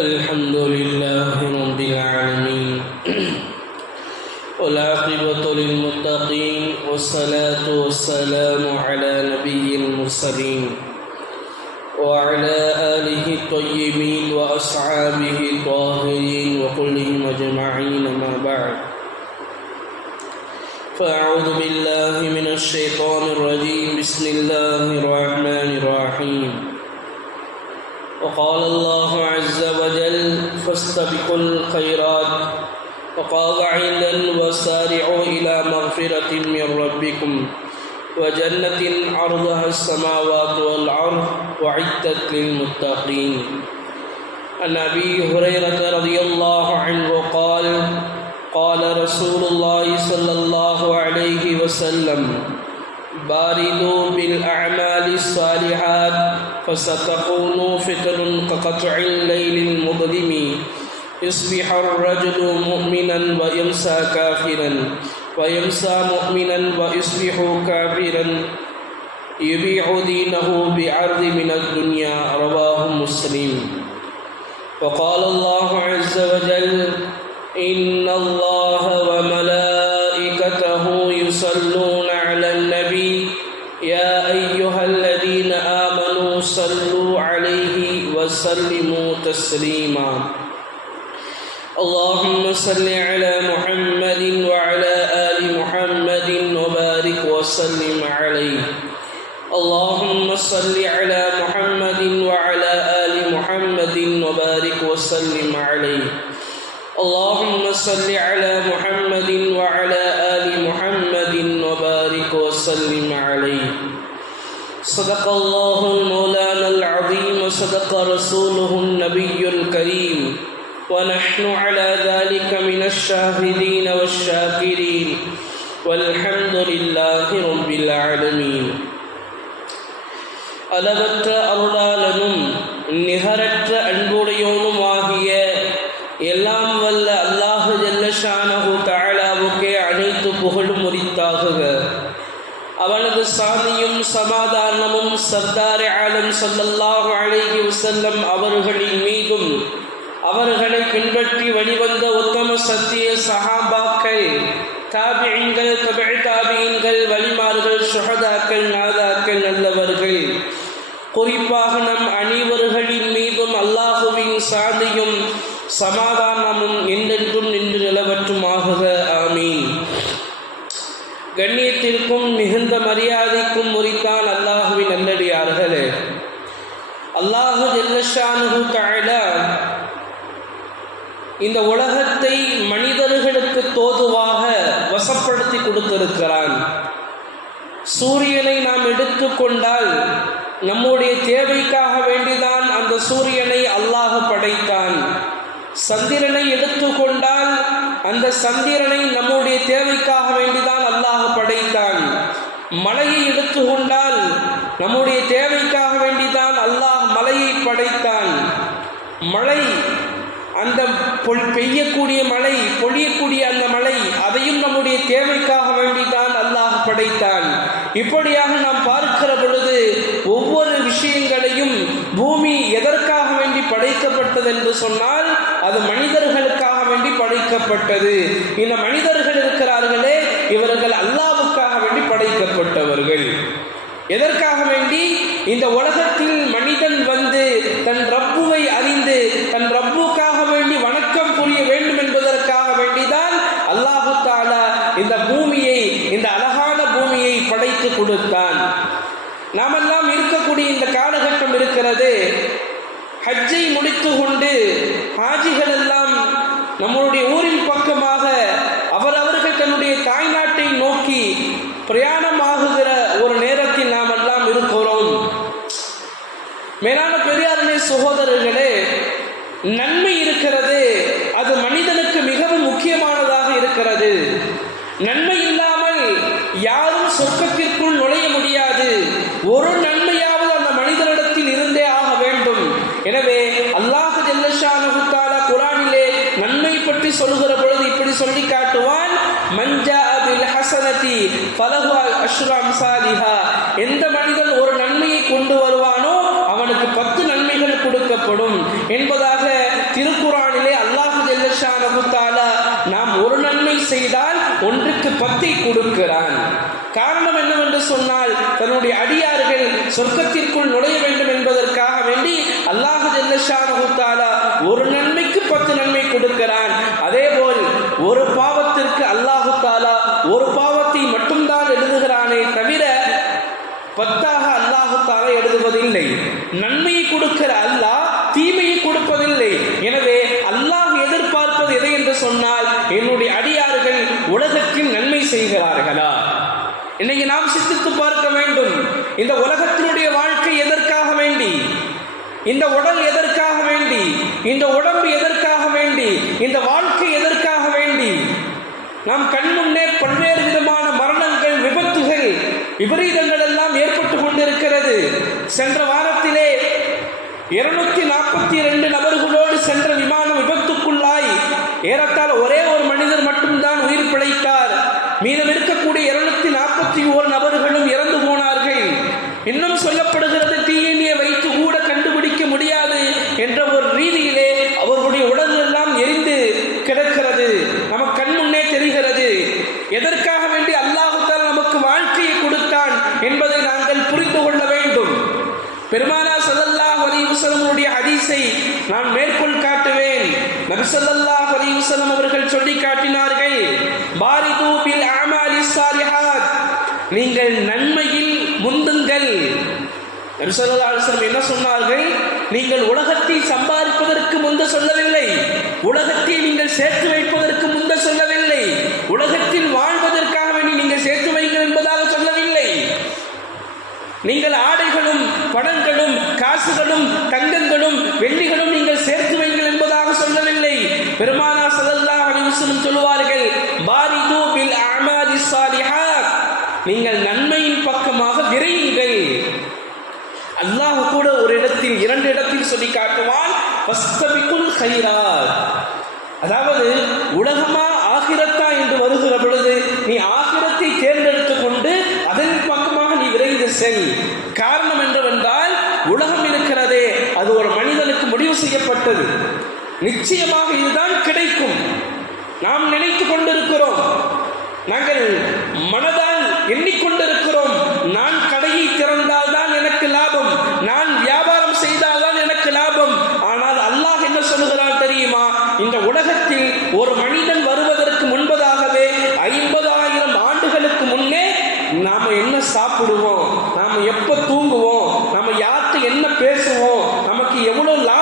الحمد لله رب العالمين. والعاقبة للمتقين والصلاة والسلام على نبي المرسلين. وعلى آله الطيبين وأصحابه الطاهرين وكلهم أجمعين ما بعد. فأعوذ بالله من الشيطان الرجيم. بسم الله الرحمن الرحيم. وقال الله عز وجل فاستبقوا الخيرات وقال عيدا وسارعوا إلى مغفرة من ربكم. وجنة عرضها السماوات والأرض وعدت للمتقين. عن أبي هريرة رضي الله عنه قال قال رسول الله صلى الله عليه وسلم باردوا بالأعمال الصالحات فستكون فتن كقطع الليل المظلم. يصبح الرجل مؤمنا ويمسى كافرا ويمسى مؤمنا ويصبح كافرا. يبيع دينه بعرض من الدنيا رواه مسلم. وقال الله عز وجل إن الله وملائكته يصلون على النبي. يا أيها الذين آمنوا صلوا عليه وسلموا تسليما. اللهم صل على محمد وعلى آل محمد وبارك وسلم عليه. اللهم صل على محمد وعلى آل محمد وبارك وسلم عليه. اللهم صل على محمد وعلى آل محمد وبارك وسلم عليه. صدق الله المولانا العظيم وصدق رسوله النبي ونحن على ذلك من الشاهدين والشاكرين والحمد لله رب العالمين அளவற்ற அருளாளனும் நிகரற்ற அன்புடையோனும் ஆகிய எல்லாம் வல்ல அல்லாஹு ஜல்லஷானஹு தாலாவுக்கே அனைத்து புகழும் உரித்தாகுக அவனது சாதியும் சமாதானமும் சர்தார் ஆலம் சல்லல்லாஹு அலைஹி வஸல்லம் அவர்களின் மீதும் அவர்களை பின்பற்றி வெளிவந்த உத்தம சத்திய சஹாபாக்கள் தாபியங்கள் தபிழ் தாபியங்கள் வலிமார்கள் சுகதாக்கள் நாதாக்கள் நல்லவர்கள். குறிப்பாக நம் அனைவர்களின் மீதும் அல்லாஹுவின் சாதியும் சமாதானமும் என்றென்றும் நின்று நிலவற்றுமாக ஆமீன். கண்ணியத்திற்கும் மிகுந்த மரியாதைக்கும் முறித்தான் அல்லாஹுவின் நல்லடியார்களே. அல்லாஹு ஜெல்லஷானு இந்த உலகத்தை மனிதர்களுக்கு தோதுவாக வசப்படுத்தி கொடுத்திருக்கிறான். சூரியனை நாம் எடுத்துக்கொண்டால் நம்முடைய தேவைக்காக வேண்டிதான் அந்த சூரியனை அல்லாஹ் படைத்தான். சந்திரனை எடுத்துக்கொண்டால் அந்த சந்திரனை நம்முடைய தேவைக்காக வேண்டிதான் அல்லாஹ் படைத்தான். மலையை எடுத்துக்கொண்டால் நம்முடைய தேவைக்காக வேண்டிதான் அல்லாஹ் மலையை படைத்தான். மழை அந்த பெய்யக்கூடிய மழை பொழியக்கூடிய அந்த மழை அதையும் நம்முடைய தேவைக்காக வேண்டிதான் அல்லாஹ் படைத்தான். இப்படியாக நாம் பார்க்கிற பொழுது ஒவ்வொரு விஷயங்களையும் பூமி எதற்காக வேண்டி படைக்கப்பட்டது என்று சொன்னால் அது மனிதர்களுக்காக வேண்டி படைக்கப்பட்டது. இந்த மனிதர்கள் இருக்கிறார்களே இவர்கள் அல்லாவுக்காக வேண்டி படைக்கப்பட்டவர்கள். எதற்காக வேண்டி? இந்த உலகத்தில் மனிதன் வந்து தன் ரப்புவை அறிந்து தன் ரப்பு வேண்டி வணக்கம் புரிய வேண்டும் என்பதற்காக வேண்டிதான் அல்லாஹு தாலா இந்த பூமியை இந்த அழகான பூமியை படைத்து கொடுத்தான். நாமெல்லாம் இருக்கக்கூடிய இந்த காலகட்டம் இருக்கிறது. ஹஜ்ஜை முடித்து கொண்டு ஹாஜிகள் எல்லாம் நம்மளுடைய ஊரின் பக்கமாக அவரவர்கள் தன்னுடைய தாய்நாட்டை நோக்கி பிரயாணமாகுகிற ஒரு நேரத்தில் நாம் எல்லாம் இருக்கிறோம். மேலான பெரியாரனே சகோதரர்களே நன்மை இருக்கிறது. அது மனித மிகவும் முக்கியமானதாக இருக்கிறது நன்மை இல்லாமல் யாரும் சொர்க்கத்திற்குள் நுழைய முடியாது. ஒரு நன்மையாவது அந்த மனிதனிடத்தில் இருந்தே ஆக வேண்டும். எனவே அல்லாஹ் ஜல்லஷானுத்தாலா குரானிலே நன்மை பற்றி சொல்லுகிற பொழுது இப்படி சொல்லி காட்டுவான் மஞ்சா பில் ஹசனதி ஃபலஹு அஷ்ராம் அம்சாலிஹா. எந்த மனிதன் ஒரு நன்மையை கொண்டு வருவானோ அவனுக்கு பத்து நன்மைகள் கொடுக்கப்படும். என்பதாக திருக்குறானிலே அல்லாஹு ஜல்லஷானஹு நாம் ஒரு நன்மை செய்தால் ஒன்றுக்கு பத்தை கொடுக்கிறான். காரணம் என்னவென்று சொன்னால் தன்னுடைய அடியார்கள் சொர்க்கத்திற்குள் நுழைய வேண்டும் என்பதற்காக வேண்டி அல்லாஹு ஜல்லஷானஹு ஒரு நன்மைக்கு பத்து நன்மை கொடுக்கிறான். அதே போல் ஒரு பாவத்திற்கு அல்லாஹு தாலா ஒரு பாவத்தை மட்டும்தான் எழுதுகிறானே தவிர பத்தாக அல்லாஹு தாலா எழுதுவதில்லை. நன்மையை கொடுக்கிற அல்லாஹ் தீமை கொடுப்பதில்லை எனவே அல்லாஹ் எதிர்பார்ப்பது எதை என்று சொன்னால் என்னுடைய அடியார்கள் உலகத்தில் நன்மை செய்கிறார்களா? இன்னைக்கு நாம் சிந்தித்து பார்க்க வேண்டும். இந்த உலகத்தினுடைய வாழ்க்கை எதற்காக வேண்டி? இந்த உடல் எதற்காக வேண்டி? இந்த உடம்பு எதற்காக வேண்டி? இந்த வாழ்க்கை எதற்காக வேண்டி? நாம் கண் முன்னே பல்வேறு விதமான மரணங்கள் விபத்துகள் விபரீதங்கள் எல்லாம் ஏற்பட்டு கொண்டிருக்கிறது. சென்ற வாரம் இருநூத்தி நாற்பத்தி ரெண்டு நபர்களோடு சென்ற விமானம் விபத்துக்குள்ளாய் ஏறத்தால் ஒரே ஒரு மனிதர் மட்டும்தான் உயிர் பிழைத்தார். மீதம் இருக்கக்கூடிய இருநூத்தி நாற்பத்தி ஓரு நபர்களும் இறந்து போனார்கள். இன்னும் சொல்லப்படுகிறது டிஎன்ஏ வைத்து கூட கண்டுபிடிக்க முடியாது என்ற ஒரு ரீதியிலே அவர்களுடைய உடல் எல்லாம் எரிந்து கிடக்கிறது. நமக்கு கண் முன்னே தெரிகிறது. எதற்காக வேண்டி அல்லாஹுத்தால் நமக்கு வாழ்க்கையை கொடுத்தான் என்பதை நாங்கள் புரிந்து கொள்ள வேண்டும் பெருமானா சல்லல்லாஹ் ஹதீஸை நான் மேற்கொள் காட்டுவேன். நபி ஸல்லல்லாஹு அலைஹி அவர்கள் சொல்லி காட்டினார்கள் பாரிது பில் அமாலி ஸாலிஹாத். நீங்கள் நன்மையில் முந்துங்கள். நபி ஸல்லல்லாஹு அலைஹி என்ன சொன்னார்கள் நீங்கள் உலகத்தை சம்பாதிப்பதற்கு முந்த சொல்லவில்லை. உலகத்தை நீங்கள் சேர்த்து வைப்பதற்கு முந்த சொல்லவில்லை. உலகத்தில் வாழ்வதற்காக வேண்டி நீங்கள் சேர்த்து வைங்கள் என்பதாக சொல்லவில்லை. நீங்கள் ஆடைகளும் படங்களும் காசுகளும் தங்கங்களும் வெள்ளிகளும் நீங்கள் சேர்த்து வைங்கள் என்பதாக சொல்லவில்லை. பெருமானா ஸல்லல்லாஹு அலைஹி வஸல்லம் சொல்லுவார்கள் பாரிது பில் அமாலி நீங்கள் நன்மையின் பக்கமாக விரையுங்கள். அல்லாஹ் கூட ஒரு இடத்தில் இரண்டு இடத்தில் சொல்லி காட்டுவான் ஃபஸ்தபிகுல் கைராத். அதாவது உலகமா ஆகிரத்தா என்று வருகிற பொழுது நீ ஆகிரத்தை தேர்ந்தெடுத்துக் கொண்டு அதன் பக்கமாக நீ விரைந்து செல் காரணம் என்னவென்றால் உலகம் இருக்கிறதே அது ஒரு மனிதனுக்கு முடிவு செய்யப்பட்டது. நிச்சயமாக இதுதான் கிடைக்கும். நாம் நினைத்துக் கொண்டிருக்கிறோம். நாங்கள் மனதால் எண்ணிக்கொண்டிருக்கிறோம். நான் கடையை திறந்தால் தான் எனக்கு லாபம். நான் வியாபாரம் செய்தால் தான் எனக்கு லாபம். ஆனால் அல்லாஹ் என்ன சொல்லுகிறான் தெரியுமா? இந்த உலகத்தில் ஒரு மனிதன் வருவதற்கு முன்பதாகவே ஐம்பதாயிரம் ஆண்டுகளுக்கு முன்னே நாம என்ன சாப்பிடுவோம்? நாம எப்ப தூங்குவோம்? நாம யார்கிட்ட என்ன பேசுவோம்? நமக்கு எவ்வளவு லாபம்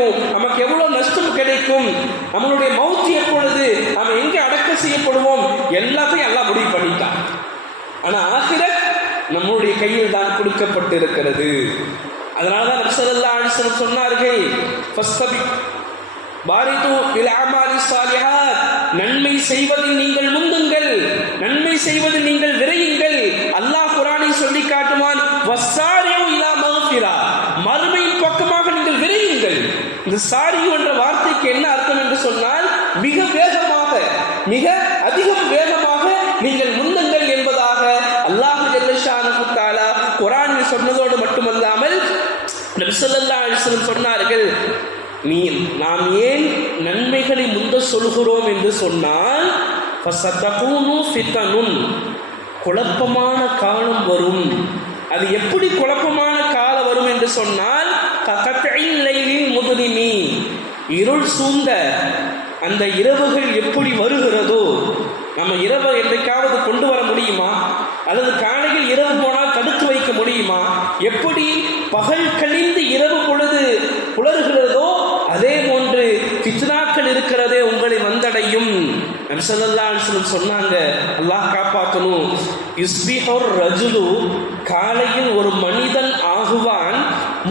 கிடைக்கும் நமக்கு எவ்வளவு நஷ்டம் கிடைக்கும்? நம்மளுடைய மௌத்து எப்பொழுது? நாம் எங்கே அடக்கம் செய்யப்படுவோம்? எல்லாத்தையும் எல்லாம் முடிவு பண்ணிட்டான். ஆனா ஆசிர நம்முடைய கையில் தான் கொடுக்கப்பட்டிருக்கிறது. அதனால தான் நபிசல்லா அலிஸ்லம் சொன்னார்கள் பாரிது பில் அமாலி நன்மை செய்வதில் நீங்கள் முந்துங்கள். நன்மை செய்வதில் நீங்கள் விரையுங்கள். அல்லாஹ் குரானை சொல்லி காட்டுவான் வஸ்ஸாரிஉ இலா மறுமையின் பக்கமாக நீங்கள் விரையுங்கள் இந்த சாரி என்ற வார்த்தைக்கு என்ன அர்த்தம் என்று சொன்னால் மிக வேகமாக மிக அதிகம் வேகமாக நீங்கள் முந்துங்கள் என்பதாக அல்லாஹ் ஜல்லஷானஹு குரானில் சொன்னதோடு மட்டுமல்லாமல் நபி சொன்னார்கள் நீ நாம் ஏன் நன்மைகளை முந்த சொல்கிறோம் என்று சொன்னால் குழப்பமான காலம் வரும். அது எப்படி குழப்பமான காலம் வரும் என்று சொன்னால் ககத்தையின் இருள் சூழ்ந்த அந்த இரவுகள் எப்படி வருகிறதோ நம்ம இரவை என்றைக்காவது கொண்டு வர முடியுமா? அல்லது காலையில் இரவு போனால் தடுத்து வைக்க முடியுமா? எப்படி பகல் கழிந்து இரவு பொழுது புலர்கிறதோ அதே போன்று பித்னாக்கள் இருக்கிறதே உங்களை வந்தடையும். நபிசல்லாஹு சொன்னாங்க அல்லாஹ் காப்பாற்றணும். யுஸ்பிஹர் ரஜுலு காலையில் ஒரு மனிதன் ஆகுவான்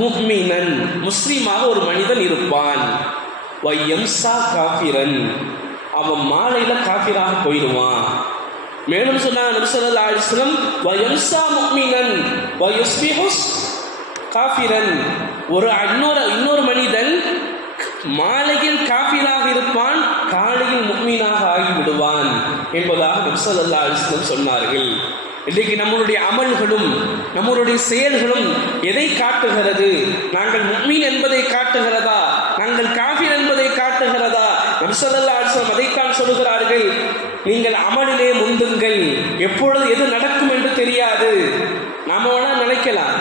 முஹ்மினன் முஸ்லீமாக ஒரு மனிதன் இருப்பான். அவன் மாலையில காபிராக போயிடுவான். மேலும் சொன்னாங்க நபிசல்லா அலிஸ்லம் வயம்சா முக்மினன் காஃபிரன். ஒரு இன்னொரு இன்னொரு மனிதன் மாலையில் காஃபிராக இருப்பான் காலையில் முக்மீனாக ஆகிவிடுவான் என்பதாக நபிசல்லா அலிஸ்லம் சொன்னார்கள். இன்றைக்கு நம்மளுடைய அமல்களும் நம்மளுடைய செயல்களும் எதை காட்டுகிறது? நாங்கள் முக்மீன் என்பதை காட்டுகிறதா? நாங்கள் காஃபி என்பதை காட்டுகிறதா நம்சல்லா அதைத்தான் சொல்கிறார்கள் நீங்கள் அமலிலே முந்துங்கள். எப்பொழுது எது நடக்கும் என்று தெரியாது. நாம வேணா நினைக்கலாம்.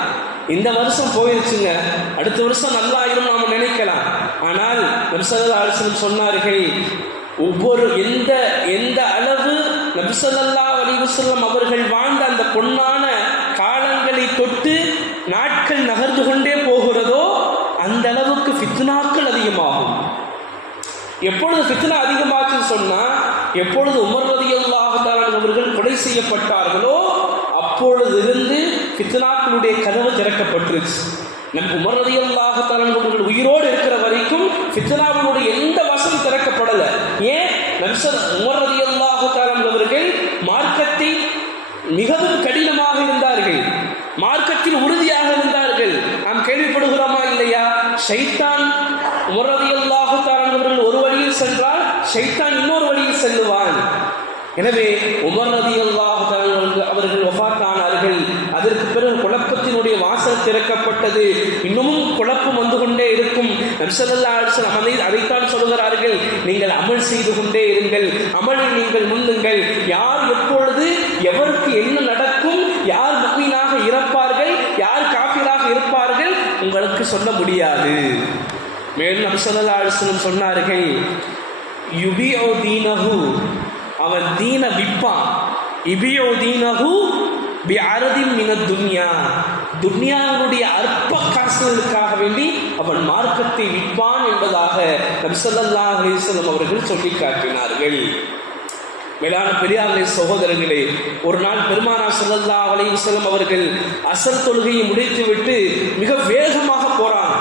இந்த வருஷம் போயிருச்சுங்க. அடுத்த வருஷம் நல்லா ஆயிரும் நாம நினைக்கலாம். ஆனால் நம்சல்லா அலிஸ்லம் சொன்னார்கள் ஒவ்வொரு எந்த எந்த அளவு நபிசல்லா அலிவசல்லம் அவர்கள் வாழ்ந்த அந்த பொன்னான காலங்களை தொட்டு நாட்கள் நகர்ந்து கொண்டே போகிறதோ அந்த அளவுக்கு ஃபித்னாக்கள் அதிகமாகும். எப்பொழுது ஃபித்னா அதிகமாச்சுன்னு சொன்னா எப்பொழுது உமர் ரதியல்லாஹாலன் அவர்கள் கொலை செய்யப்பட்டார்களோ அப்பொழுது இருந்து ஃபித்னாக்களுடைய கதவு திறக்கப்பட்டுருச்சு. நம்ம உமர் ரதியல்லாஹாலன் அவர்கள் உயிரோடு இருக்கிற வரைக்கும் ஃபித்னாவினுடைய எந்த வசதி திறக்கப்படல. ஏன்? நம்சர் உமர் ரதியல்லாஹாலன் அவர்கள் மார்க்கத்தை மிகவும் கடினமாக இருந்தார்கள். மார்க்கத்தில் உறுதியாக இருந்தார்கள். நாம் கேள்விப்படுகிறோமா இல்லையா? ஷைத்தான் உமரதியல்லாஹு ஒரு வழியில் சென்றால் ஷைத்தான் இன்னொரு வழியில் செல்லுவான். எனவே உமர் ரதி அல்லாஹு அவர்கள் ஒஃபாத்தானார்கள் அதற்கு பிறகு குழப்பத்தினுடைய வாசல் திறக்கப்பட்டது. இன்னமும் குழப்பம் வந்து கொண்டே இருக்கும். நம்சல்லா அலிஸ்லாம் அதை அதைத்தான் சொல்கிறார்கள் நீங்கள் அமல் செய்து கொண்டே இருங்கள். அமலில் நீங்கள் முந்துங்கள் யார் எப்பொழுது எவருக்கு என்ன நடக்கும் யார் முக்மீனாக இறப்பார் உங்களுக்கு சொல்ல முடியாது. மேலும் நம்சல்லா அலிஸ்லம் சொன்னார்கள் யுபியோ தீனஹு அவன் தீன விப்பான் இபியோ தீனஹு பி அரதின் மின துன்யா துன்யாவுடைய அற்ப காசுகளுக்காக வேண்டி அவன் மார்க்கத்தை விற்பான் என்பதாக நபிசல்லா அலிஸ்லம் அவர்கள் சொல்லி காட்டினார்கள். மேலான பெரியார்களே சகோதரர்களே ஒரு நாள் பெருமானா சல்லல்லா செல்லும் அவர்கள் அசல் தொழுகையை முடித்துவிட்டு மிக வேகமாக போறாங்க.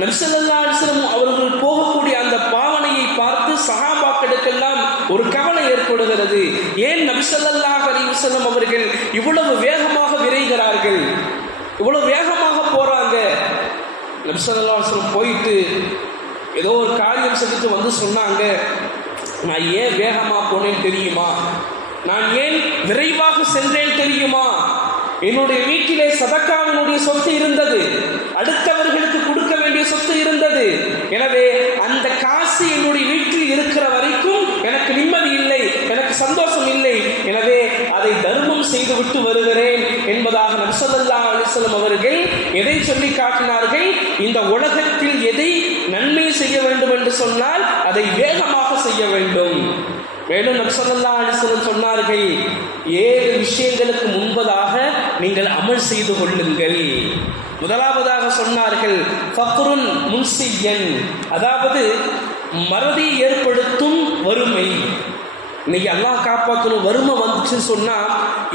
நரிசல்லா அலிஸ்லம் அவர்கள் போகக்கூடிய அந்த பாவனையை பார்த்து சகாபாக்களுக்கெல்லாம் ஒரு கவலை ஏற்படுகிறது. ஏன் நபிசல்லாஹ் அலிவசல்லம் அவர்கள் இவ்வளவு வேகமாக விரைகிறார்கள்? இவ்வளவு வேகமாக போறாங்க. நபிசல்லா அலிஸ்லம் போயிட்டு ஏதோ ஒரு காரியம் செஞ்சுட்டு வந்து சொன்னாங்க. நான் ஏன் வேகமா போனேன் தெரியுமா? நான் ஏன் விரைவாக சென்றேன் தெரியுமா? என்னுடைய வீட்டிலே சதக்காவினுடைய சொத்து இருந்தது. அடுத்தவர்களுக்கு கொடுக்க வேண்டிய சொத்து இருந்தது. எனவே அந்த காசு என்னுடைய வீட்டில் இருக்கிற வரைக்கும் எனக்கு நிம்மதி இல்லை எனக்கு சந்தோஷம் இல்லை. எனவே அதை தர்மம் செய்து விட்டு வருகிறேன் என்பதாக நபிசல்லா அலிஸ்லம் அவர்கள் எதை சொல்லி காட்டினார்கள்? இந்த உலகத்தில் எதை நன்மை செய்ய வேண்டும் என்று சொன்னால் அதை வேகமாக செய்ய வேண்டும். மேலும் நபிசல்லா அலிஸ்லம் சொன்னார்கள் ஏழு விஷயங்களுக்கு முன்பதாக நீங்கள் அமல் செய்து கொள்ளுங்கள். முதலாவதாக சொன்னார்கள் ஃபக்ருன் முன்சியன் அதாவது மறதி ஏற்படுத்தும் வறுமை. இன்னைக்கு அல்லாஹ் காப்பாற்றணும் வறுமை வந்துச்சுன்னு சொன்னால்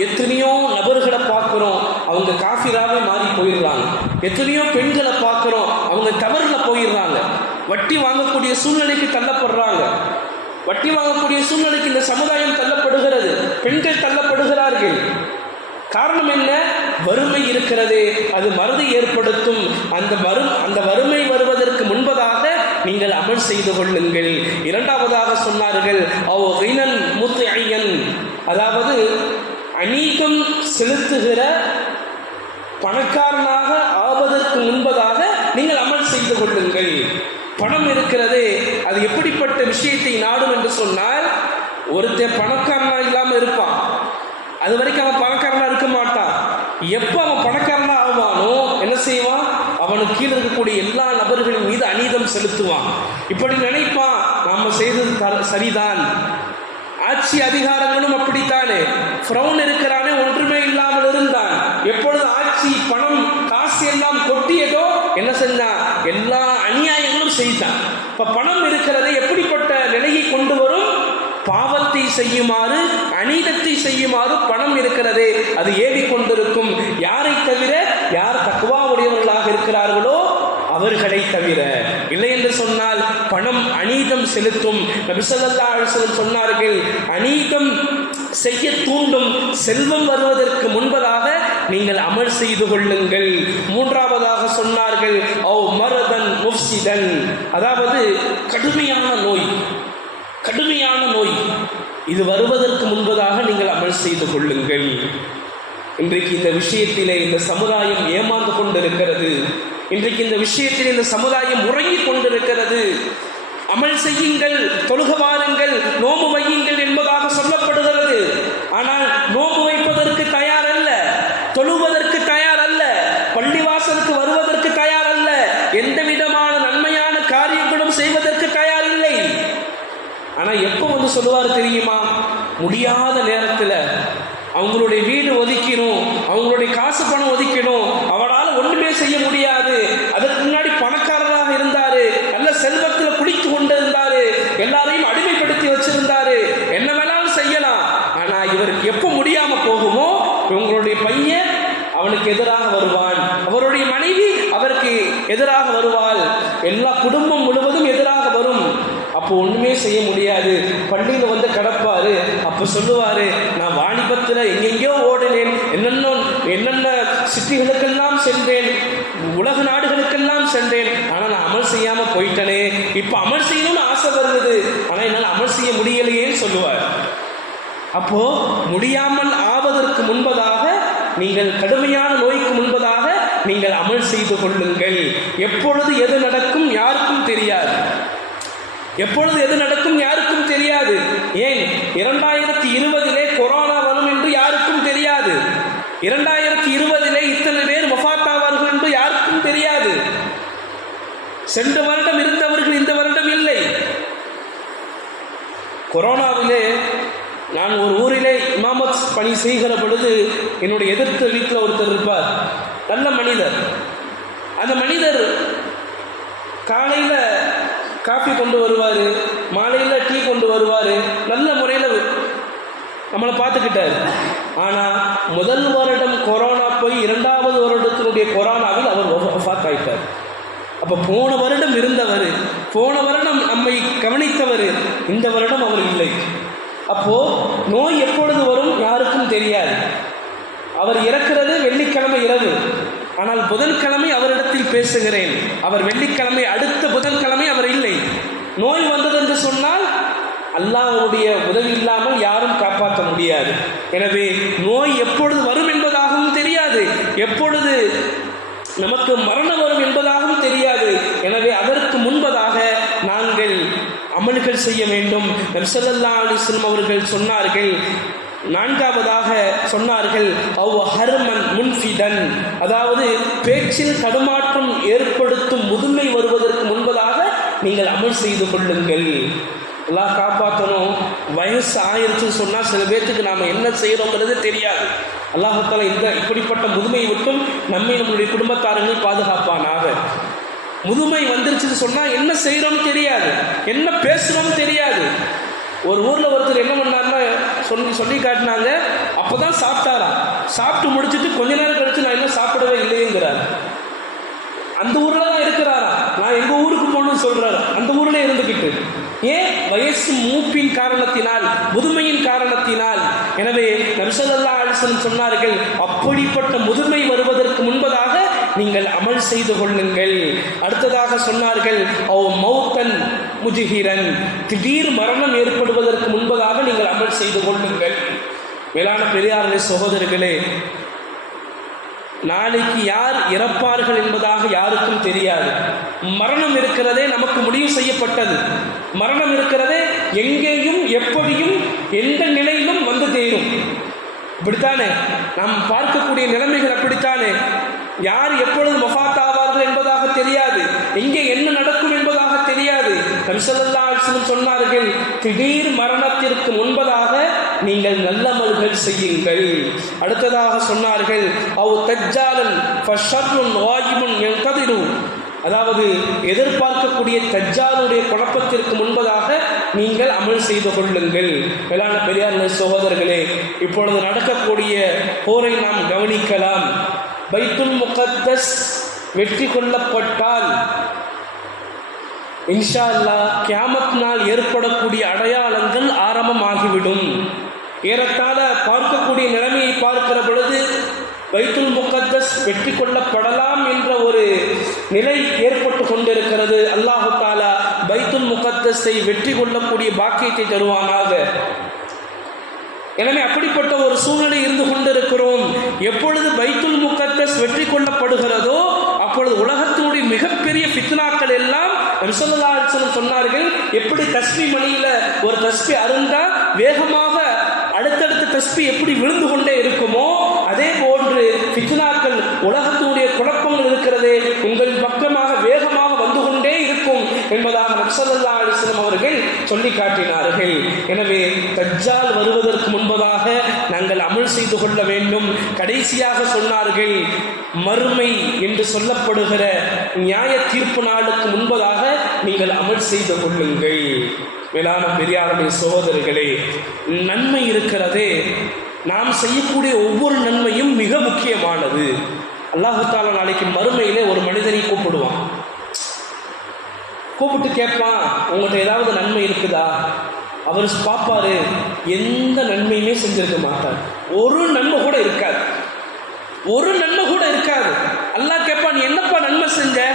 எத்தனையோ நபர்களை பார்க்குறோம் அவங்க காஃபிராகவே மாறி போயிடுறாங்க. எத்தனையோ பெண்களை பார்க்குறோம் அவங்க தவறில் போயிடுறாங்க. வட்டி வாங்கக்கூடிய சூழ்நிலைக்கு தள்ளப்படுறாங்க. வட்டி வாங்கக்கூடிய சூழ்நிலைக்கு இந்த சமுதாயம் தள்ளப்படுகிறது. பெண்கள் தள்ளப்படுகிறார்கள். காரணம் என்ன? வறுமை இருக்கிறது. அது மருதி ஏற்படுத்தும். அந்த வறு அந்த வறுமை வருவதற்கு முன்பதாக நீங்கள் அமல் செய்து கொள்ளுங்கள். இரண்டாவதாக சொன்னார்கள் அவ் ரினன் முத்து ஐயன் அதாவது அநீகம் செலுத்துகிற பணக்காரனாக ஆவதற்கு முன்பதாக நீங்கள் அமல் செய்து கொள்ளுங்கள். பணம் இருக்கிறது அது எப்படிப்பட்ட விஷயத்தை நாடும் என்று சொன்னால் ஒருத்தன் பணக்காரனா இல்லாம இருப்பான். அது வரைக்கும் அவன் பணக்காரனா இருக்க மாட்டான். எப்போ அவன் பணக்காரனா ஆவானோ என்ன செய்வான்? அவனுக்கு கீழே இருக்கக்கூடிய எல்லா நபர்களின் மீது அநீதம் செலுத்துவான். இப்படி நினைப்பான் நாம செய்தது சரிதான். ஆட்சி அதிகாரங்களும் அப்படித்தானே. ஃப்ரௌன் இருக்கிறானே ஒன்றுமே இல்லாமல் இருந்தான். எப்பொழுது ஆட்சி பணம் காசு எல்லாம் கொட்டியதோ என்ன செஞ்சான் எல்லா அநியாயங்களும் செய்தான். இப்ப பணம் இருக்கிறது எப்படிப்பட்ட நிலையை கொண்டு வரும்? பாவத்தை செய்யுமாறு அநீதத்தை செய்யுமாறு பணம் இருக்கிறது அது ஏவி கொண்டிருக்கும் யாரை தவிர யார் தக்குவா உடையவர்களாக இருக்கிறார்களோ அவர்களை தவிர. இல்லை என்று சொன்னால் பணம் அநீதம் செலுத்தும். நபிசல்லா அலிஸ்லம் சொன்னார்கள் அநீதம் செய்ய தூண்டும் செல்வம் வருவதற்கு முன்பதாக நீங்கள் அமல் செய்து கொள்ளுங்கள். மூன்றாவதாக சொன்னார்கள் ஓ மரதன் முஃப்சிதன். அதாவது கடுமையான நோய் கடுமையான நோய். இது வருவதற்கு முன்பதாக நீங்கள் அமல் செய்து கொள்ளுங்கள். இன்றைக்கு இந்த விஷயத்திலே இந்த சமுதாயம் ஏமாந்து கொண்டிருக்கிறது. இன்றைக்கு இந்த விஷயத்தில் இந்த சமுதாயம் உறங்கிக் கொண்டிருக்கிறது. அமல் செய்யுங்கள் தொழுக வாருங்கள் நோம்பு வையுங்கள் என்பதாக சொல்லப்படுகிறது. ஆனால் நோம்பு வைப்பதற்கு தயார் அல்ல தொழுவதற்கு தயார் அல்ல பள்ளிவாசலுக்கு வருவதற்கு தயார் அல்ல எந்த விதமான நன்மையான காரியங்களும் செய்வதற்கு தயார் இல்லை ஆனா எப்போ வந்து சொல்லுவார் தெரியுமா? முடியாத நேரத்துல அவங்களுடைய வீடு ஒதுக்கிடும் அவங்களுடைய காசு பணம் ஒதுக்கிடும். அவரால் ஒண்ணுமே செய்ய முடியாது. அதுக்கு முன்னாடி பணக்காரராக இருந்தாரு. நல்ல செல்வத்துல குளித்து கொண்டிருந்தாரு. எல்லாரையும் அடிமைப்படுத்தி வச்சிருந்தாரு. என்ன வேணாலும் செய்யலாம். ஆனா இவருக்கு எப்போ முடியாம போகுமோ உங்களுடைய பையன் அவனுக்கு எதிராக வருவான். அவருடைய மனைவி அவருக்கு எதிராக வருவாள். எல்லா குடும்பம் முழுவதும் எதிராக வரும். அப்போ ஒண்ணுமே செய்ய முடியாது கிடப்பாரு அப்ப சொல்லுவாரு நான் வாணிபத்துல எங்கெங்கேயோ ஓடினேன். என்னென்ன என்னென்ன சிட்டிகளுக்கெல்லாம் சென்றேன். உலக நாடுகளுக்கெல்லாம் சென்றேன். ஆனா நான் அமல் செய்யாம போயிட்டனே. இப்ப அமல் செய்யணும்னு ஆசை வருது. ஆனா என்னால் அமல் செய்ய முடியலையேன்னு சொல்லுவார். அப்போ முடியாமல் ஆவதற்கு முன்பதாக நீங்கள் கடுமையான நோய்க்கு முன்பதாக நீங்கள் அமல் செய்து கொள்ளுங்கள். எப்பொழுது எது நடக்கும் யாருக்கும் தெரியாது. எப்பொழுது எது நடக்கும் யாருக்கும் தெரியாது. ஏன்? இரண்டாயிரத்தி இருபதிலே கொரோனா வரும் என்று யாருக்கும் தெரியாது. இரண்டாயிரத்தி இருபதிலே இத்தனை பேர் ஆவார்கள் என்று யாருக்கும் தெரியாது. சென்ற வருடம் இருந்தவர்கள் இந்த வருடம் இல்லை. கொரோனாவிலே நான் ஒரு ஊரிலே இமாமத் பணி செய்கிற பொழுது என்னுடைய எதிர்த்த வீட்டில் ஒருத்தர் இருப்பார். நல்ல மனிதர். அந்த மனிதர் காலையில் காஃபி கொண்டு வருவார் மாலையில் டீ கொண்டு வருவார் நல்ல முறை நம்மளை பார்த்துக்கிட்டார். ஆனால் முதல் வருடம் கொரோனா போய் இரண்டாவது வருடத்தினுடைய கொரோனாவில் அவர் ஒஃபாத் ஆயிட்டார் அப்போ போன வருடம் இருந்தவர் போன வருடம் நம்மை கவனித்தவர் இந்த வருடம் அவர் இல்லை. அப்போது நோய் எப்பொழுது வரும் யாருக்கும் தெரியாது. அவர் இறக்கிறது வெள்ளிக்கிழமை இரவு. ஆனால் புதன்கிழமை அவரிடத்தில் பேசுகிறேன். அவர் வெள்ளிக்கிழமை அடுத்த புதன்கிழமை அவர் இல்லை. நோய் வந்தது என்று சொன்னால் அல்லாஹ்வுடைய உதவி இல்லாமல் யாரும் காப்பாற்ற முடியாது. எனவே நோய் எப்பொழுது வரும் என்பதாகவும் தெரியாது. எப்பொழுது நமக்கு மரணம் வரும் என்பதாகவும் தெரியாது. எனவே அதற்கு முன்பதாக நாங்கள் அமல்கள் செய்ய வேண்டும். நம்சல்லா அலிஸ்லம் அவர்கள் சொன்னார்கள். நான்காவதாக சொன்னார்கள். அவ் ஹர்மன் முன்ஃபிதன். அதாவது பேச்சில் தடுமாற்றம் ஏற்படுத்தும் முதுமை வருவதற்கு முன்பதாக நீங்கள் அமல் செய்து கொள்ளுங்கள். எல்லாம் காப்பாற்றணும் வயசு ஆயிருச்சுன்னு சொன்னால் சில பேர்த்துக்கு நாம் என்ன செய்கிறோங்கிறது தெரியாது. அல்லாஹால இந்த இப்படிப்பட்ட முதுமையை விட்டும் நம்மை நம்மளுடைய குடும்பத்தாரங்கள் பாதுகாப்பானாக. முதுமை வந்துருச்சுன்னு சொன்னால் என்ன செய்கிறோம்னு தெரியாது. என்ன பேசுகிறோம்னு தெரியாது. ஒரு ஊரில் ஒருத்தர் என்ன பண்ணாருன்னா சொல்லி சொல்லி காட்டினாங்க. அப்போ தான் சாப்பிட்டாரா சாப்பிட்டு முடிச்சுட்டு கொஞ்ச நேரம் கழிச்சு நான் இன்னும் சாப்பிடவே இல்லைங்கிறார் அந்த ஊரில் தான் இருக்கிறாரா? நான் எங்கள் ஊருக்கு போகணும்னு சொல்கிறாரு அந்த ஊரில் இருந்துக்கிட்டு ஏன்? வயசு மூப்பின் காரணத்தினால் முதுமையின் காரணத்தினால். எனவே நபிசல்லா அலிசன் சொன்னார்கள் அப்படிப்பட்ட முதுமை வருவதற்கு முன்பதாக நீங்கள் அமல் செய்து கொள்ளுங்கள். அடுத்ததாக சொன்னார்கள் ஓ மௌத்தன் முஜுகிரன் திடீர் மரணம் ஏற்படுவதற்கு முன்பதாக நீங்கள் அமல் செய்து கொள்ளுங்கள். மேலான பெரியார்களே சகோதரர்களே நாளைக்கு யார் இறப்பார்கள் என்பதாக யாருக்கும் தெரியாது. மரணம் இருக்கிறதே நமக்கு முடிவு செய்யப்பட்டது. மரணம் இருக்கிறதே எங்கேயும் எப்படியும் எந்த நிலையிலும் வந்து தேரும். இப்படித்தானே? நாம் பார்க்கக்கூடிய நிலைமைகள் அப்படித்தானே? யார் எப்பொழுது மஃபாத் ஆவார்கள் என்பதாக தெரியாது. எங்கே என்ன நடக்கும் என்பதாக நபிசல்லா சொன்னார்கள் திடீர் மரணத்திற்கு முன்பதாக நீங்கள் நல்லமல்கள் செய்யுங்கள். அடுத்ததாக சொன்னார்கள் அவ் தஜ்ஜாலன் ஃபஷர்ருன் வாயிமுன் என்கதிரு அதாவது எதிர்பார்க்கக்கூடிய தஜ்ஜாலுடைய குழப்பத்திற்கு முன்பதாக நீங்கள் அமல் செய்து கொள்ளுங்கள். மேலான பெரியார் சகோதரர்களே இப்பொழுது நடக்கக்கூடிய போரை நாம் கவனிக்கலாம். பைத்துல் முகத்தஸ் வெற்றி கொள்ளப்பட்டால் இன்ஷா அல்லா கியாமத் நாள் ஏற்படக்கூடிய அடையாளங்கள் ஆரம்பமாகிவிடும். ஏறத்தாழ பார்க்கக்கூடிய நிலைமையை பார்க்கிற பொழுது வைத்துல் முகத்தஸ் வெற்றி கொள்ளப்படலாம் என்ற ஒரு நிலை ஏற்பட்டு கொண்டிருக்கிறது. அல்லாஹு தாலா பைத்துல் முகத்தஸை வெற்றி கொள்ளக்கூடிய பாக்கியத்தை தருவானாக. எனவே அப்படிப்பட்ட ஒரு சூழ்நிலை இருந்து கொண்டிருக்கிறோம். எப்பொழுது பைத்துல் முகத்தஸ் வெற்றி கொள்ளப்படுகிறதோ அப்பொழுது உலகத்தினுடைய மிகப்பெரிய பித்னாக்கள் எல்லாம் ரிசல்லா சொன்னார்கள் எப்படி தஸ்பி மணியில ஒரு தஸ்பி அருந்தா வேகமாக அடுத்தடுத்த தஸ்பி எப்படி விழுந்து கொண்டே இருக்குமோ அதே போன்று ஃபித்னாக்கள் உலகத்துடைய குழப்பங்கள் இருக்கிறதே உங்கள் பக்கமாக வேகமாக என்பதாக நக்சல்லா அலிஸ்லம் அவர்கள் சொல்லி காட்டினார்கள். எனவே தஜ்ஜால் வருவதற்கு முன்பதாக நாங்கள் அமல் செய்து கொள்ள வேண்டும். கடைசியாக சொன்னார்கள் மறுமை என்று சொல்லப்படுகிற நியாய தீர்ப்பு நாளுக்கு முன்பதாக நீங்கள் அமல் செய்து கொள்ளுங்கள். மேலான பெரியாருடைய சகோதரர்களே நன்மை இருக்கிறதே. நாம் செய்யக்கூடிய ஒவ்வொரு நன்மையும் மிக முக்கியமானது. அல்லாஹு தாலா நாளைக்கு மறுமையிலே ஒரு மனிதனை கூப்பிடுவான். கூப்பிட்டு கேட்பான் உங்கள்கிட்ட ஏதாவது நன்மை இருக்குதா? அவர் பார்ப்பாரு எந்த நன்மையுமே செஞ்சிருக்க மாட்டார். ஒரு நன்மை கூட இருக்காது. ஒரு நன்மை கூட இருக்காது. அல்லாஹ் கேட்பான் நீ என்னப்பா நன்மை செஞ்ச?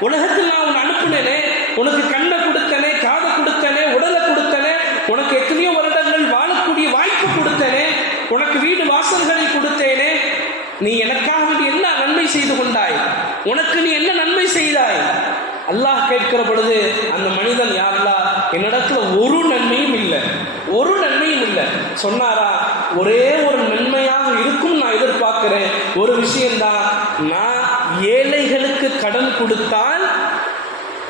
உலகத்தில் நான் உன்னை அனுப்புனேனே. உனக்கு கண்ணை கொடுத்தனே காதை கொடுத்தனே உடலை கொடுத்தனே. உனக்கு எத்தனையோ வருடங்கள் வாழக்கூடிய வாய்ப்பு கொடுத்தனே. உனக்கு வீடு வாசல்களை கொடுத்தேனே. நீ எனக்காக என்ன நன்மை செய்து கொண்டாய்? உனக்கு நீ என்ன நன்மை செய்தாய்? அல்லாஹ் கேட்கிற பொழுது அந்த மனிதன் யாருலா என்னிடத்துல ஒரு நன்மையும் இல்லை. ஒரு நன்மையும் இல்லை. சொன்னாரா ஒரே ஒரு நன்மையாக இருக்கும் நான் எதிர்பார்க்கிறேன். ஒரு விஷயம்தான் நான் ஏழைகளுக்கு கடன் கொடுத்தால்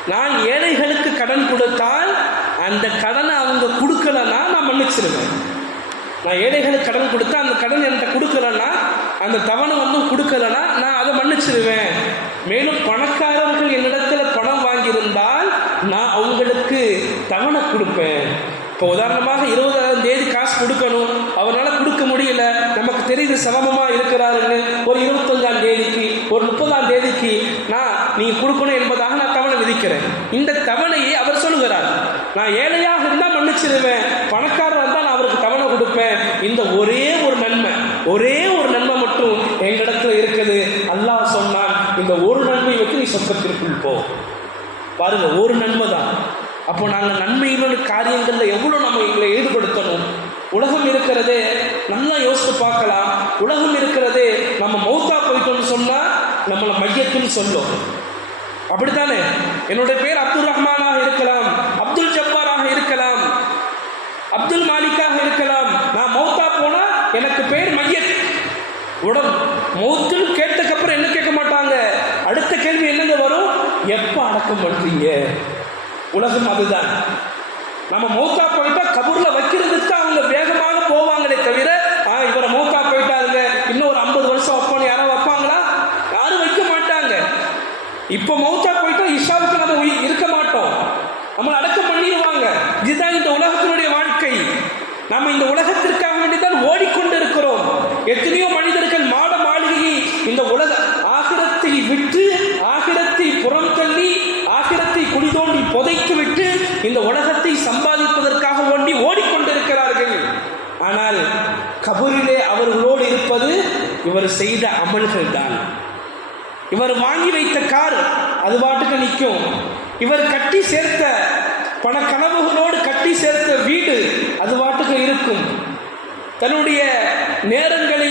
நான் ஏழைகளுக்கு கடன் கொடுத்தால் அந்த கடனை அவங்க கொடுக்கலன்னா நான் மன்னிச்சிருவேன். நான் ஏழைகளுக்கு கடன் கொடுத்தா அந்த கடன் என்கிட்ட கொடுக்கலன்னா அந்த தவணை வந்து கொடுக்கலன்னா நான் அதை மன்னிச்சிருவேன். மேலும் பணக்காரர்கள் என்னிடத்துல இருந்தால் நான் அவங்களுக்கு தவணை கொடுப்பேன். இப்போ உதாரணமாக இருபதாயிரம் தேதி காசு கொடுக்கணும். அவரால் கொடுக்க முடியல. நமக்கு தெரியுது சிரமமாக இருக்கிறாருன்னு. ஒரு இருபத்தஞ்சாம் தேதிக்கு ஒரு முப்பதாம் தேதிக்கு நான் நீ கொடுக்கணும் என்பதாக நான் தவணை விதிக்கிறேன். இந்த தவணையை அவர் சொல்லுகிறார். நான் ஏழையாக இருந்தால் மன்னிச்சிருவேன். பணக்காரராக இருந்தால் நான் அவருக்கு தவணை கொடுப்பேன். இந்த ஒரே ஒரு நன்மை ஒரே ஒரு நன்மை மட்டும் எங்களிடத்தில் இருக்குது. அல்லாஹ் சொன்னான் இந்த ஒரு நன்மை வச்சு நீ சொர்க்கத்திற்குள் போ. பாருங்க ஒரு நன்மை தான். அப்போ நாங்கள் நன்மையிலுள்ள காரியங்களில் எவ்வளோ நம்ம எங்களை ஈடுபடுத்தணும்? உலகம் இருக்கிறதே நல்லா யோசித்து பார்க்கலாம். உலகம் இருக்கிறதே நம்ம மௌத்தா போயிட்டோம்னு சொன்னால் நம்மளை மையத்துன்னு சொல்லும். அப்படித்தானே? என்னுடைய பேர் அப்துல் ரஹ்மானாக இருக்கலாம் அப்துல் ஜப்பாராக இருக்கலாம் அப்துல் மாலிக்காக இருக்கலாம். நான் மௌத்தா போனால் எனக்கு பேர் மையத். உடல் மௌத்துன்னு கேட்டதுக்கப்புறம் என்ன கேட்க மாட்டாங்க? அடுத்த கேள்வி என்னங்க வரும்? எப்போ அடக்கம் பண்ணுறீங்க உலகம் அதுதான். நம்ம மௌத்தா போயிட்டா கபூர்ல வைக்கிறதுக்கு தான் அவங்க வேகமாக போவாங்களே தவிர ஆ இவரை மௌத்தா போயிட்டாருங்க. இன்னும் ஒரு ஐம்பது வருஷம் வைப்போன்னு யாராவது வைப்பாங்களா? யாரும் வைக்க மாட்டாங்க. இப்போ மௌத்தா போயிட்டா இஷாவுக்கு நம்ம இருக்க மாட்டோம். நம்மளை அடக்கம் பண்ணிடுவாங்க. இதுதான் இந்த உலகத்தினுடைய வாழ்க்கை. நம்ம இந்த உலகத்திற்காக வேண்டிதான் ஓடிக்கொண்டு இருக்கிறோம் எத்தனையோ புதைத்து விட்டு இந்த உலகத்தை சம்பாதிப்பதற்காக ஓடி ஓடிக்கொண்டிருக்கிறார்கள். ஆனால் கபூரிலே அவர்களோடு இருப்பது இவர் செய்த அமல்கள் தான் இவர் வாங்கி வைத்த கார் அது பாட்டுக்கு நிற்கும். இவர் கட்டி சேர்த்த பண கனவுகளோடு கட்டி சேர்த்த வீடு அது பாட்டுக்கு இருக்கும். தன்னுடைய நேரங்களை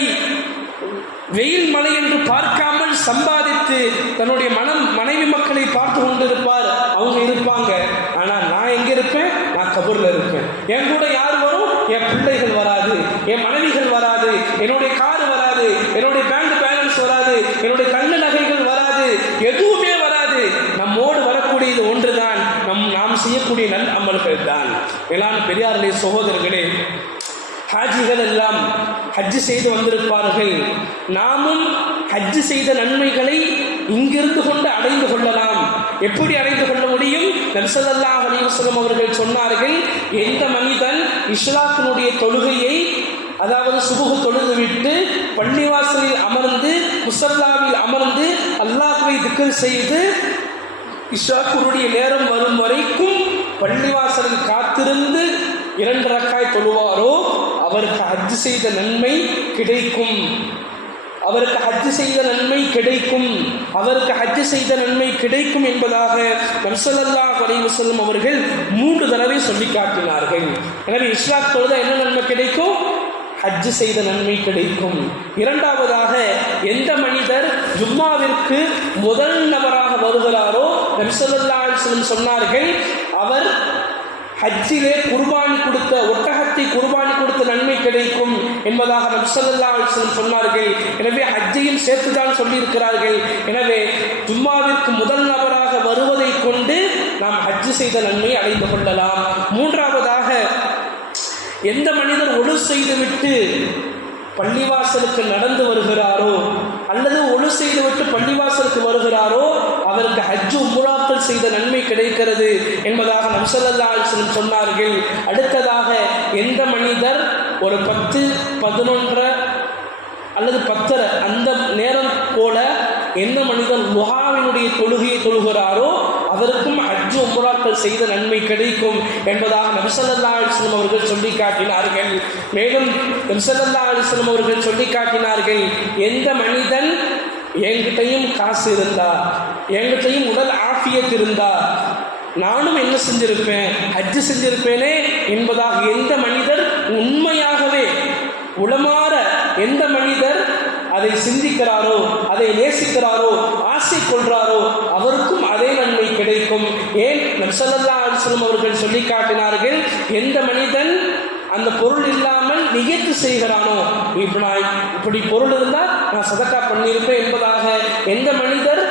வெயில் மழை என்று பார்க்காமல் சம்பாதித்து தன்னுடைய மனம் மனைவி மக்களை பார்த்து கொண்டிருப்பார். அவங்க இருப்பாங்க. ஆனா நான் எங்க இருப்பேன்? நான் கபூர்ல இருப்பேன். என் கூட யார் வரும்? என் பிள்ளைகள் வராது. என் மனைவிகள் வராது. என்னுடைய கார் வராது. என்னுடைய பேங்க் பேலன்ஸ் வராது. என்னுடைய கண்ணு நகைகள் வராது. எதுவுமே வராது. நம்மோடு வரக்கூடியது ஒன்றுதான். நம் நாம் செய்யக்கூடிய நல் அமல்கள் தான் மேலான பெரியார்களே சகோதரர்களே ஹாஜிகள் எல்லாம் ஹஜ்ஜு செய்து வந்திருப்பார்கள். நாமும் ஹஜ்ஜு செய்த நன்மைகளை இங்கிருந்து கொண்டு அடைந்து கொள்ளலாம். எப்படி அடைந்து கொள்ள முடியும்? நர்சல்லா அலிவசலம் அவர்கள் சொன்னார்கள் எந்த மனிதன் இஸ்லாத்தினுடைய தொழுகையை அதாவது சுபுகு தொழுது விட்டு பள்ளிவாசலில் அமர்ந்து முசல்லாவில் அமர்ந்து அல்லாஹுவை திக்கல் செய்து இஷாக்குருடைய நேரம் வரும் வரைக்கும் பள்ளிவாசலில் காத்திருந்து இரண்டு ரக்காய் தொழுவாரோ அவருக்கு ஹஜ் செய்த நன்மை கிடைக்கும். அவருக்கு ஹஜ் செய்த நன்மை கிடைக்கும். அவருக்கு ஹஜ் செய்த நன்மை கிடைக்கும் என்பதாக நம்சல்லா குறைவு செல்லும் அவர்கள் மூன்று தடவை சொல்லி காட்டினார்கள். எனவே இஸ்லாத் தொழுத என்ன நன்மை கிடைக்கும்? ஹஜ்ஜு செய்த நன்மை கிடைக்கும். இரண்டாவதாக எந்த மனிதர் ஜும்மாவிற்கு முதல் நபராக வருகிறாரோ நம்சல்லா செல்லும் சொன்னார்கள் அவர் ஹஜ்ஜிலே குர்பானி கொடுத்த ஒட்டகத்தை குர்பானி கொடுத்த நன்மை கிடைக்கும் என்பதாக நபிசல்லா சொன்னார்கள். எனவே ஹஜ்ஜையும் சேர்த்துதான் சொல்லியிருக்கிறார்கள். எனவே ஜும்மாவிற்கு முதல் நபராக வருவதை கொண்டு நாம் ஹஜ்ஜு செய்த நன்மை அடைந்து கொள்ளலாம். மூன்றாவதாக எந்த மனிதர் ஒழு செய்துவிட்டு பள்ளிவாசலுக்கு நடந்து வருகிறாரோ அல்லது ஒழு செய்துவிட்டு பள்ளிவாசலுக்கு வருகிறாரோ அவருக்கு ஹஜ்ஜு உம்ராக்கள் செய்த நன்மை கிடைக்கிறது என்பதாக நம்சல்லா அலிஸ்லம் சொன்னார்கள். அடுத்ததாக எந்த மனிதர் ஒரு பத்து பதினொன்றரை அல்லது பத்தரை அந்த நேரம் போல எந்த மனிதன் லுஹாவினுடைய தொழுகையை தொழுகிறாரோ அவருக்கும் அஜ்ஜு செய்த நன்மை கிடைக்கும் என்பதாக நபிசல்லா அலிஸ்லம் அவர்கள் சொல்லி காட்டினார்கள் மேலும் நபிசல்லா அலிஸ்லம் அவர்கள் சொல்லி காட்டினார்கள் எந்த மனிதன் என்கிட்டையும் காசு இருந்தா என்கிட்டையும் உடல் ஆஃபியத் இருந்தா நானும் என்ன செஞ்சிருப்பேன் ஹஜ்ஜு செஞ்சிருப்பேனே என்பதாக எந்த மனிதர் உண்மையாகவே உளமாற எந்த மனிதர் அதை சிந்திக்கிறாரோ அதை நேசிக்கிறாரோ ஆசை கொள்றாரோ அவருக்கும் அதே நன்மை கிடைக்கும். ஏன்? நப்சல்லா அலிஸ்லம் அவர்கள் சொல்லி காட்டினார்கள் எந்த மனிதன் அந்த பொருள் இல்லாமல் நிகழ்த்து செய்கிறானோ இப்ப நான் இப்படி பொருள் இருந்தால் நான் சதக்கா பண்ணியிருப்பேன் என்பதாக. எந்த மனிதர்